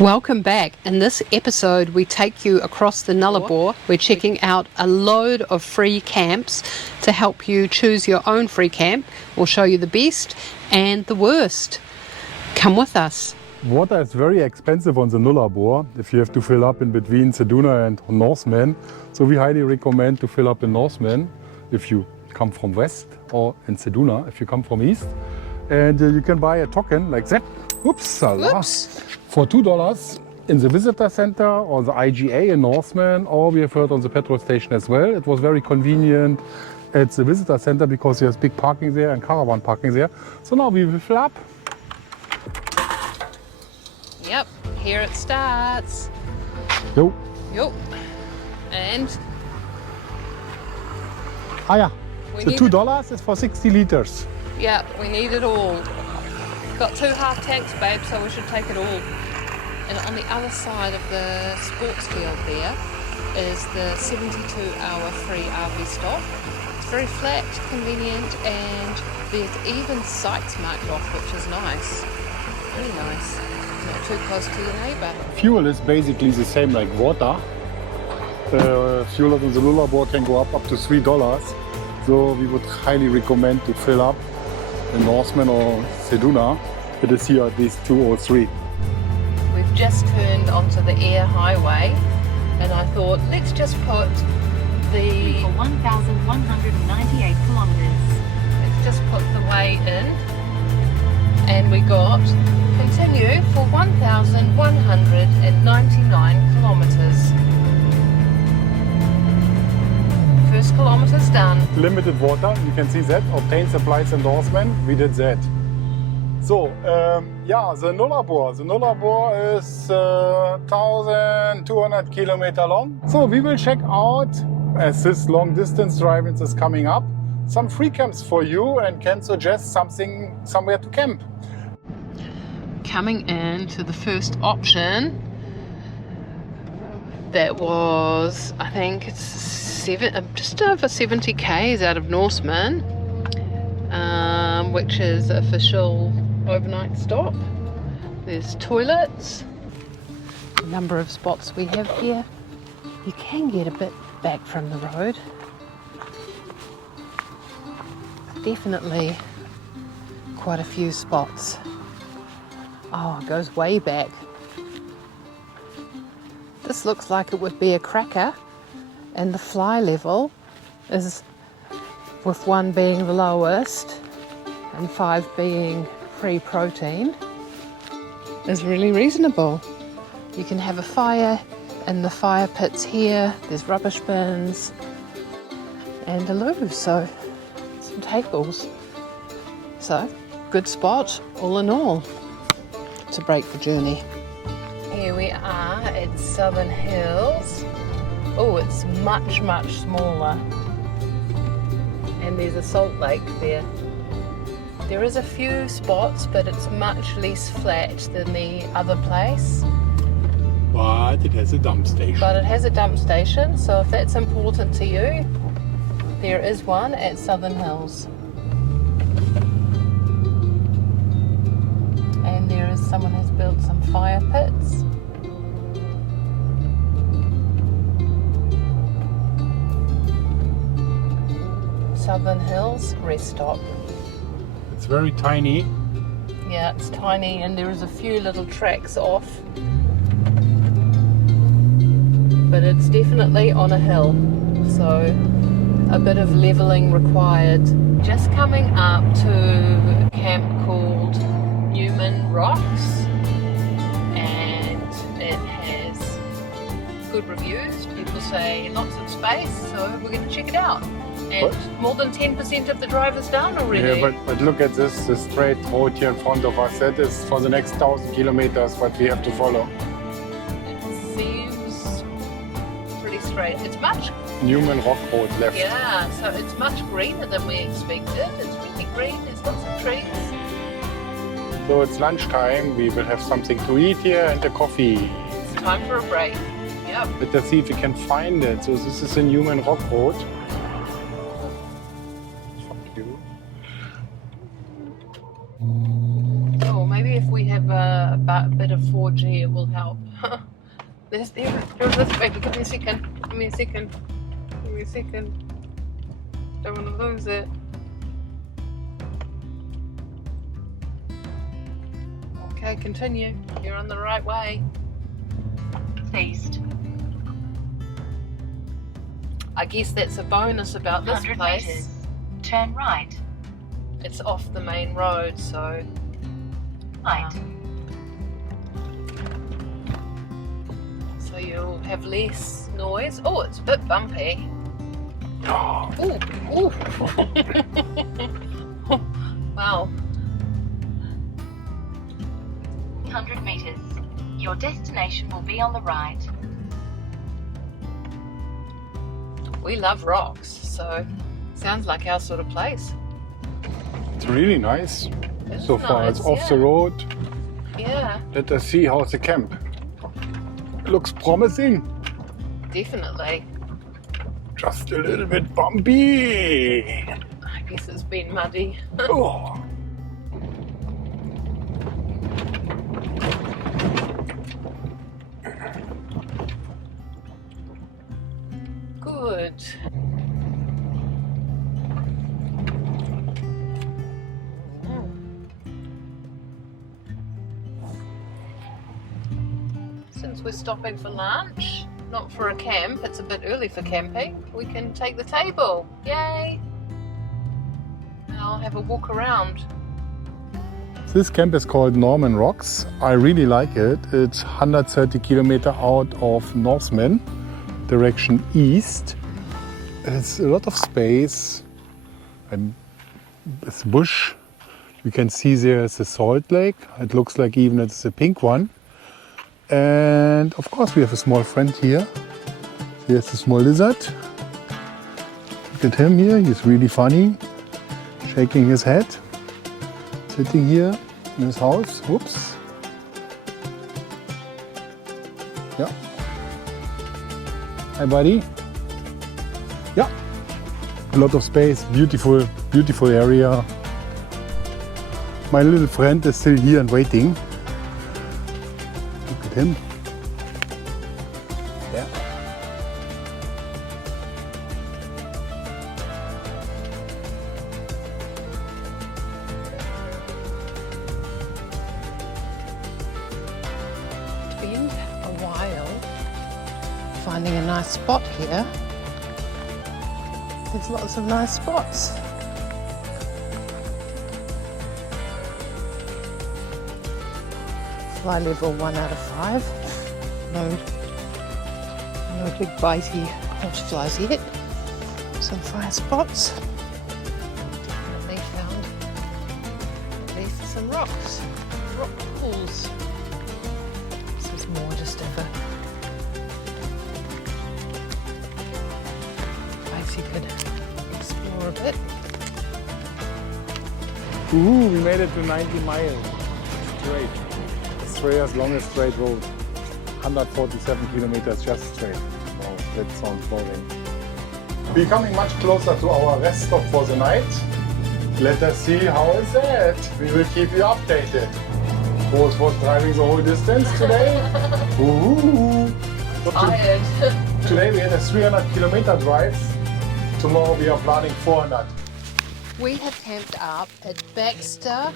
Welcome back. In this episode we take you across the Nullarbor. We're checking out a load of free camps to help you choose your own free camp. We'll show you the best and the worst. Come with us. Water is very expensive on the Nullarbor if you have to fill up in between Ceduna and Norseman. So we highly recommend to fill up in Norseman if you come from west, or in Ceduna if you come from east. And you can buy a token like that. Oops. For $2 in the visitor center or the IGA in Norseman, or we have heard on the petrol station as well. It was very convenient at the visitor center because there's big parking there and caravan parking there. So now we will fill up. Yep, here it starts. Yo. And yeah, the $2 is for 60 liters. Yeah, we need it all. Got 2 half tanks, babe, so we should take it all. And on the other side of the sports field there is the 72-hour free RV stop. It's very flat, convenient, and there's even sites marked off, which is nice. Really nice. Not too close to your neighbour. Fuel is basically the same like water. Fuel on the Nullarbor can go up to $3. So we would highly recommend to fill up in Norseman or Ceduna. It is here at least 2 or 3. We've just turned onto the air highway and I thought let's just put the 1,198 kilometers. Let's just put the way in, and we got continue for 1,199 kilometers. First kilometers done. Limited water, you can see that. Obtain supplies in Norseman, we did that. So, the Nullarbor. The Nullarbor is 1,200 kilometers long. So we will check out, as this long distance driving is coming up, some free camps for you and can suggest somewhere to camp. Coming into the first option, that was, I think it's just over 70 k's out of Norseman, which is official overnight stop. There's toilets. The number of spots we have here. You can get a bit back from the road. Definitely quite a few spots. Oh, it goes way back. This looks like it would be a cracker, and the fly level is, with 1 being the lowest and 5 being free protein, is really reasonable. You can have a fire in the fire pits here. There's rubbish bins and a loo, so some tables. So, good spot all in all to break the journey. Here we are at Southern Hills. Oh, it's much smaller. And there's a salt lake there. There is a few spots, but it's much less flat than the other place. But it has a dump station. So if that's important to you, there is one at Southern Hills. And someone has built some fire pits. Southern Hills rest stop. It's very tiny. Yeah, it's tiny, and there is a few little tracks off. But it's definitely on a hill, so a bit of levelling required. Just coming up to a camp called Newman Rocks, and it has good reviews. People say lots of space, so we're going to check it out. And more than 10% of the drive is done already. Yeah, but look at this, the straight road here in front of us. That is for the next 1,000 kilometers what we have to follow. It seems pretty straight. It's much... Newman Rock Road left. Yeah, so it's much greener than we expected. It's really green, there's lots of trees. So it's lunchtime, we will have something to eat here and a coffee. It's time for a break. Yep. Let us see if we can find it. So this is the Newman Rock Road. Oh, maybe if we have a bit of 4G it will help. There's this baby. Give me a second. Give me a second. Give me a second. Don't want to lose it. Okay, continue. You're on the right way. East. I guess that's a bonus about this 100 place. meters. Turn right. It's off the main road, so Right. so you'll have less noise. Oh, it's a bit bumpy. Ooh, ooh. Wow. 100 meters. Your destination will be on the right. We love rocks, so sounds like our sort of place. It's really nice. It's So far, nice, it's off the yeah. road. Yeah, Let us see how's the camp. Looks promising. definitely. Just a little bit bumpy. I guess it's been muddy. Oh. Good. Since we're stopping for lunch, not for a camp, it's a bit early for camping, we can take the table. Yay! And I'll have a walk around. This camp is called Norman Rocks. I really like it. It's 130 kilometers out of Norseman, direction east. It's a lot of space and it's bush. You can see there's a salt lake. It looks like even it's a pink one. And of course we have a small friend here. Here's a small lizard. Look at him here, he's really funny. Shaking his head. Sitting here in his house. Whoops. Yeah. Hi buddy. Yeah. A lot of space, beautiful, beautiful area. My little friend is still here and waiting. Look at him. Yeah. It's been a while finding a nice spot here. There's lots of nice spots. Fly level 1 out of 5. No big bitey horseflies yet. Some fire spots. And they found these are some rocks. Rock pools. This is more just of a place you could explore a bit. Ooh, we made it to 90 miles. Straight. Australia's longest straight road. 147 kilometers just straight. Wow, that sounds boring. We're coming much closer to our rest stop for the night. Let us see how is that. We will keep you updated. Rose was driving the whole distance today. Ooh. Tired. Today we had a 300 kilometer drive. Tomorrow we are planning 400. We have camped up at Baxter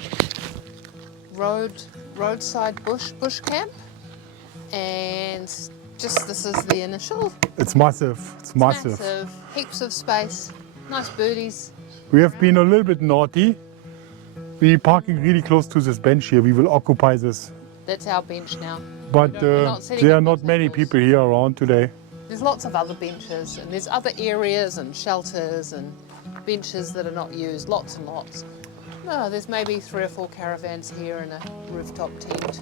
roadside bush camp, and just this is the initial. It's massive. It's massive. Heaps of space, nice birdies. We have been a little bit naughty. We're parking really close to this bench here. We will occupy this. That's our bench now. But We're not setting there are up not many tables. people here around today. There's lots of other benches, and there's other areas and shelters and benches that are not used, lots and lots. No, there's maybe 3 or 4 caravans here and a rooftop tent.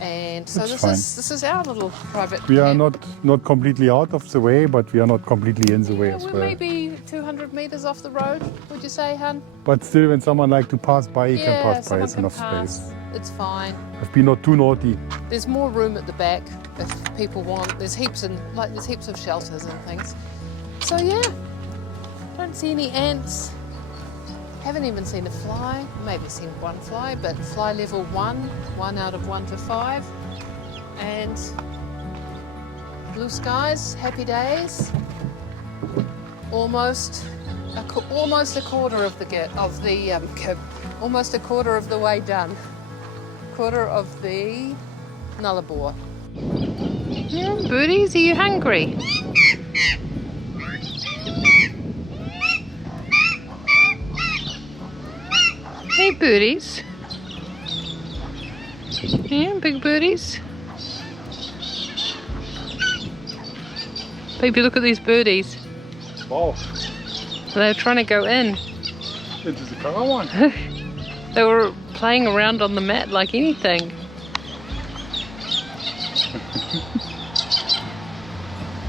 And so That's this is our little private We are camp. not completely out of the way, but we are not completely in the way as We're well. maybe 200 metres off the road, would you say, hun? But still, when someone like to pass by, he can pass by. someone It's can enough pass. space. It's fine. I've been not too naughty. There's more room at the back if people want. There's heaps of shelters and things. So yeah, don't see any ants. Haven't even seen a fly. Maybe seen one fly, but fly level 1 out of 1 to 5. Plains. Blue skies, happy days. Almost a quarter of the almost a quarter of the way done. Quarter of the Nullarbor. Yeah, birdies, are you hungry? Hey, birdies. Yeah, big birdies. Baby, look at these birdies. Wow. They're trying to go in. Into the caravan. They were playing around on the mat like anything.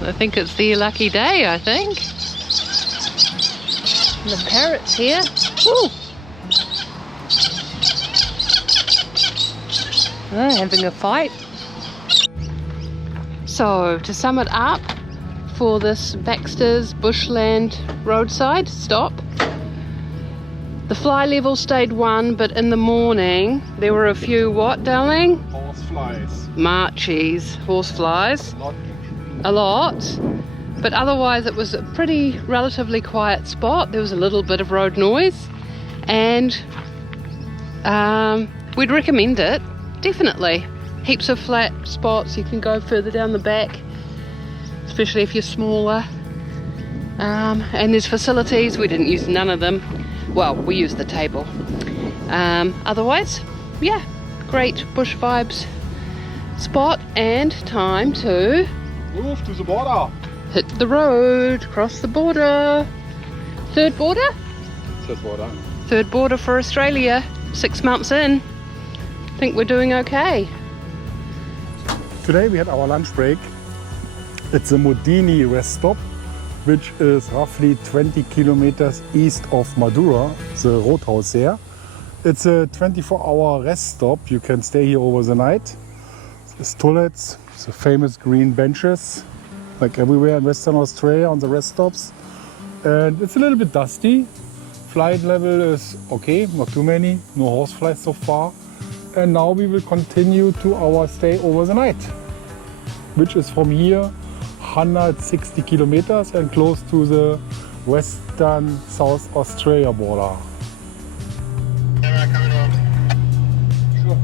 I think it's their lucky day, I think. And the parrot's here. Woo! They're having a fight. So, to sum it up, for this Baxters Bushland roadside stop, the fly level stayed 1, but in the morning there were a few, what, darling? Horseflies. Marchies, horseflies. A lot. But otherwise it was a pretty relatively quiet spot. There was a little bit of road noise, and we'd recommend it, definitely. Heaps of flat spots. You can go further down the back, especially if you're smaller. And there's facilities. We didn't use none of them. Well, we used the table. Otherwise, yeah, great bush vibes spot, and time to Move to the border. hit the road, cross the border. Third border? Third border. Third border for Australia, 6 months in. Think we're doing okay. Today we had our lunch break. It's a Moodini rest stop, which is roughly 20 kilometers east of Madura, the roadhouse there. It's a 24-hour rest stop. You can stay here over the night. There's toilets, the famous green benches, like everywhere in Western Australia on the rest stops. And it's a little bit dusty. Flight level is okay, not too many, no horseflies so far. And now we will continue to our stay over the night, which is from here 160 kilometers and close to the Western South Australia border. Sure.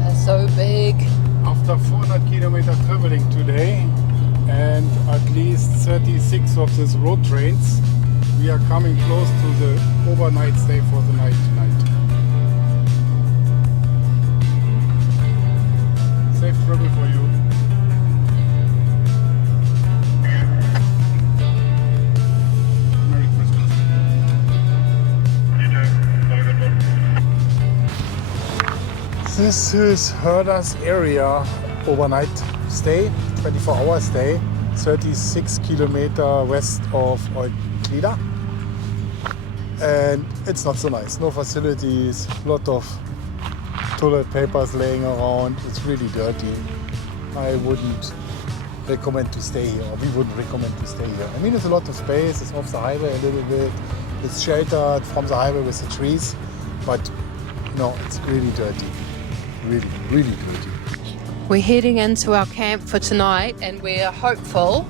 They're so big. After 400 kilometers traveling today and at least 36 of these road trains, we are coming close to the overnight stay for the night tonight. Safe travel for you. Merry Christmas. This is Herder's area overnight stay, 24-hour stay, 36 kilometers west of Eucla. And it's not so nice. No facilities, lot of toilet papers laying around. It's really dirty. I wouldn't recommend to stay here, or we wouldn't recommend to stay here. I mean, it's a lot of space. It's off the highway a little bit. It's sheltered from the highway with the trees, but no, it's really dirty. Really, really dirty. We're heading into our camp for tonight, and we're hopeful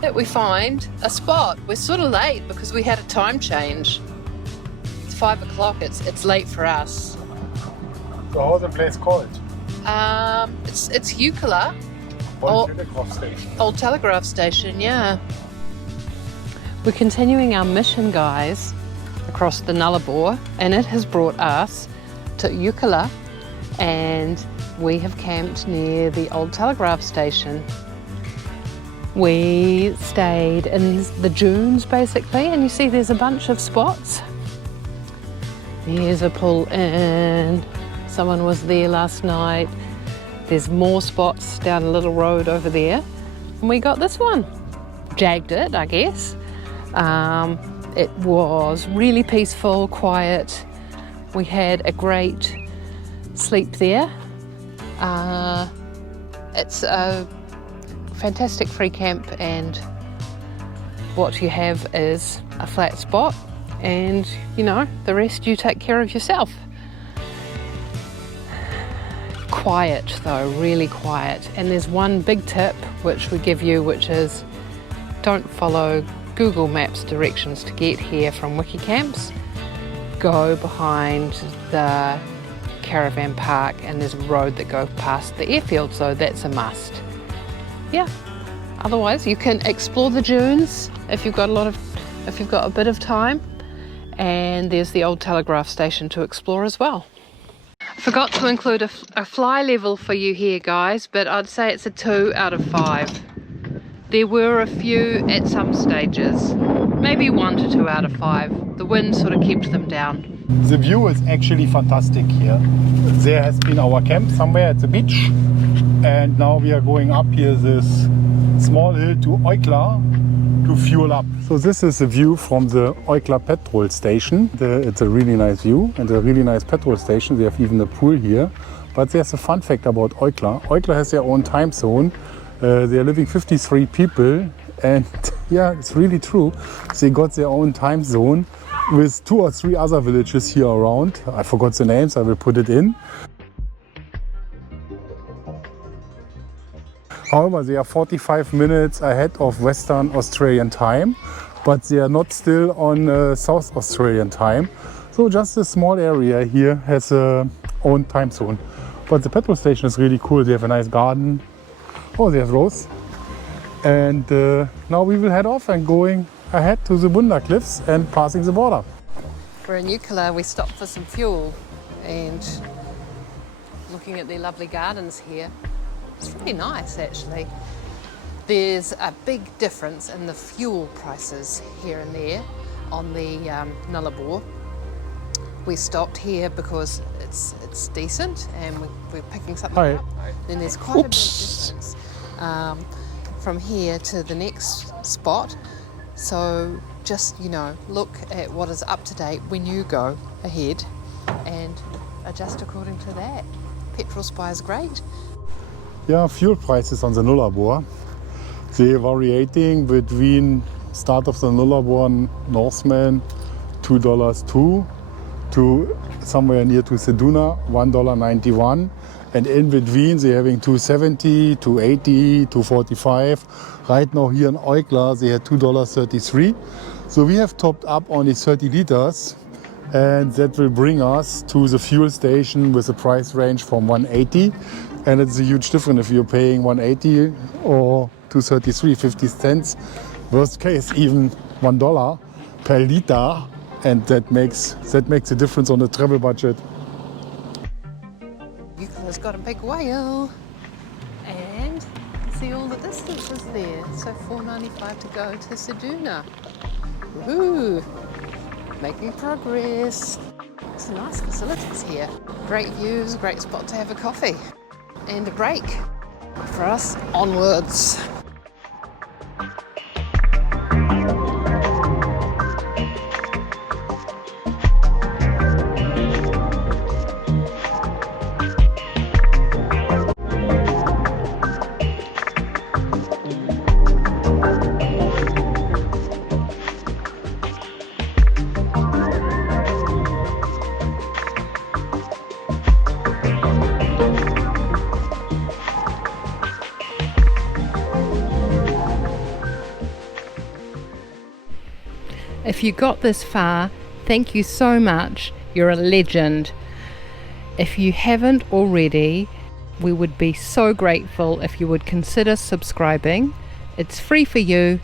that we find a spot. We're sort of late because we had a time change. It's 5 o'clock. It's late for us. So how's the place called? It's Eucla. Old Telegraph Station. Old Telegraph Station, yeah. We're continuing our mission, guys, across the Nullarbor, and it has brought us to Eucla, and we have camped near the Old Telegraph Station. We stayed in the dunes, basically, and you see there's a bunch of spots. Here's a pull in. Someone was there last night. There's more spots down a little road over there. And we got this one. Jagged it, I guess. It was really peaceful, quiet. We had a great sleep there. It's a fantastic free camp, and what you have is a flat spot, and you know, the rest you take care of yourself. Quiet though, really quiet. And there's one big tip which we give you, which is don't follow Google Maps directions to get here from Wikicamps. Go behind the caravan park, and there's a road that goes past the airfield, so that's a must. Yeah, otherwise you can explore the dunes if you've got a bit of time, and there's the old Telegraph station to explore as well. Forgot to include a fly level for you here, guys, but I'd say it's a 2 out of 5. There were a few at some stages, maybe 1 to 2 out of 5. The wind sort of kept them down. The view is actually fantastic here. There has been our camp somewhere at the beach, and now we are going up here this small hill to Eucla to fuel up. So this is the view from the Eucla petrol station. It's a really nice view and a really nice petrol station. They have even a pool here. But there's a fun fact about Eucla. Eucla has their own time zone. They are living 53 people, and yeah, it's really true. They got their own time zone with 2 or 3 other villages here around. I forgot the names, I will put it in. However, they are 45 minutes ahead of Western Australian time, but they are not still on South Australian time. So just a small area here has a own time zone. But the petrol station is really cool. They have a nice garden. Oh, there's Rose. And now we will head off and going ahead to the Bunda Cliffs and passing the border. We're in Eucla. We stopped for some fuel and looking at their lovely gardens here. It's really nice, actually. There's a big difference in the fuel prices here and there on the Nullarbor. We stopped here because it's decent and we're picking something up. Then there's quite a big difference from here to the next spot. So just, you know, look at what is up to date when you go ahead and adjust according to that. Petrol Spy is great. Yeah, fuel prices on the Nullarbor. They are varying between start of the Nullarbor Norseman $2.02 to somewhere near to Seduna $1.91, and in between they're having $2.70, $2.80, $2.45. Right now here in Eucla they had $2.33. So we have topped up only 30 liters, and that will bring us to the fuel station with a price range from $1.80. And it's a huge difference if you're paying $1.80 or $2.33, 50 cents. Worst case, even $1 per liter, and that makes a difference on the travel budget. Eucla's got a big whale, and see all the distances there. So $4.95 to go to Seduna. Woohoo! Making progress. Some nice facilities here. Great views, great spot to have a coffee. And a break. For us, onwards. If you got this far, thank you so much. You're a legend. If you haven't already, we would be so grateful if you would consider subscribing. It's free for you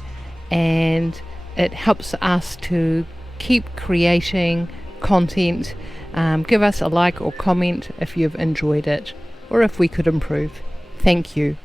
and it helps us to keep creating content. Give us a like or comment if you've enjoyed it or if we could improve. Thank you.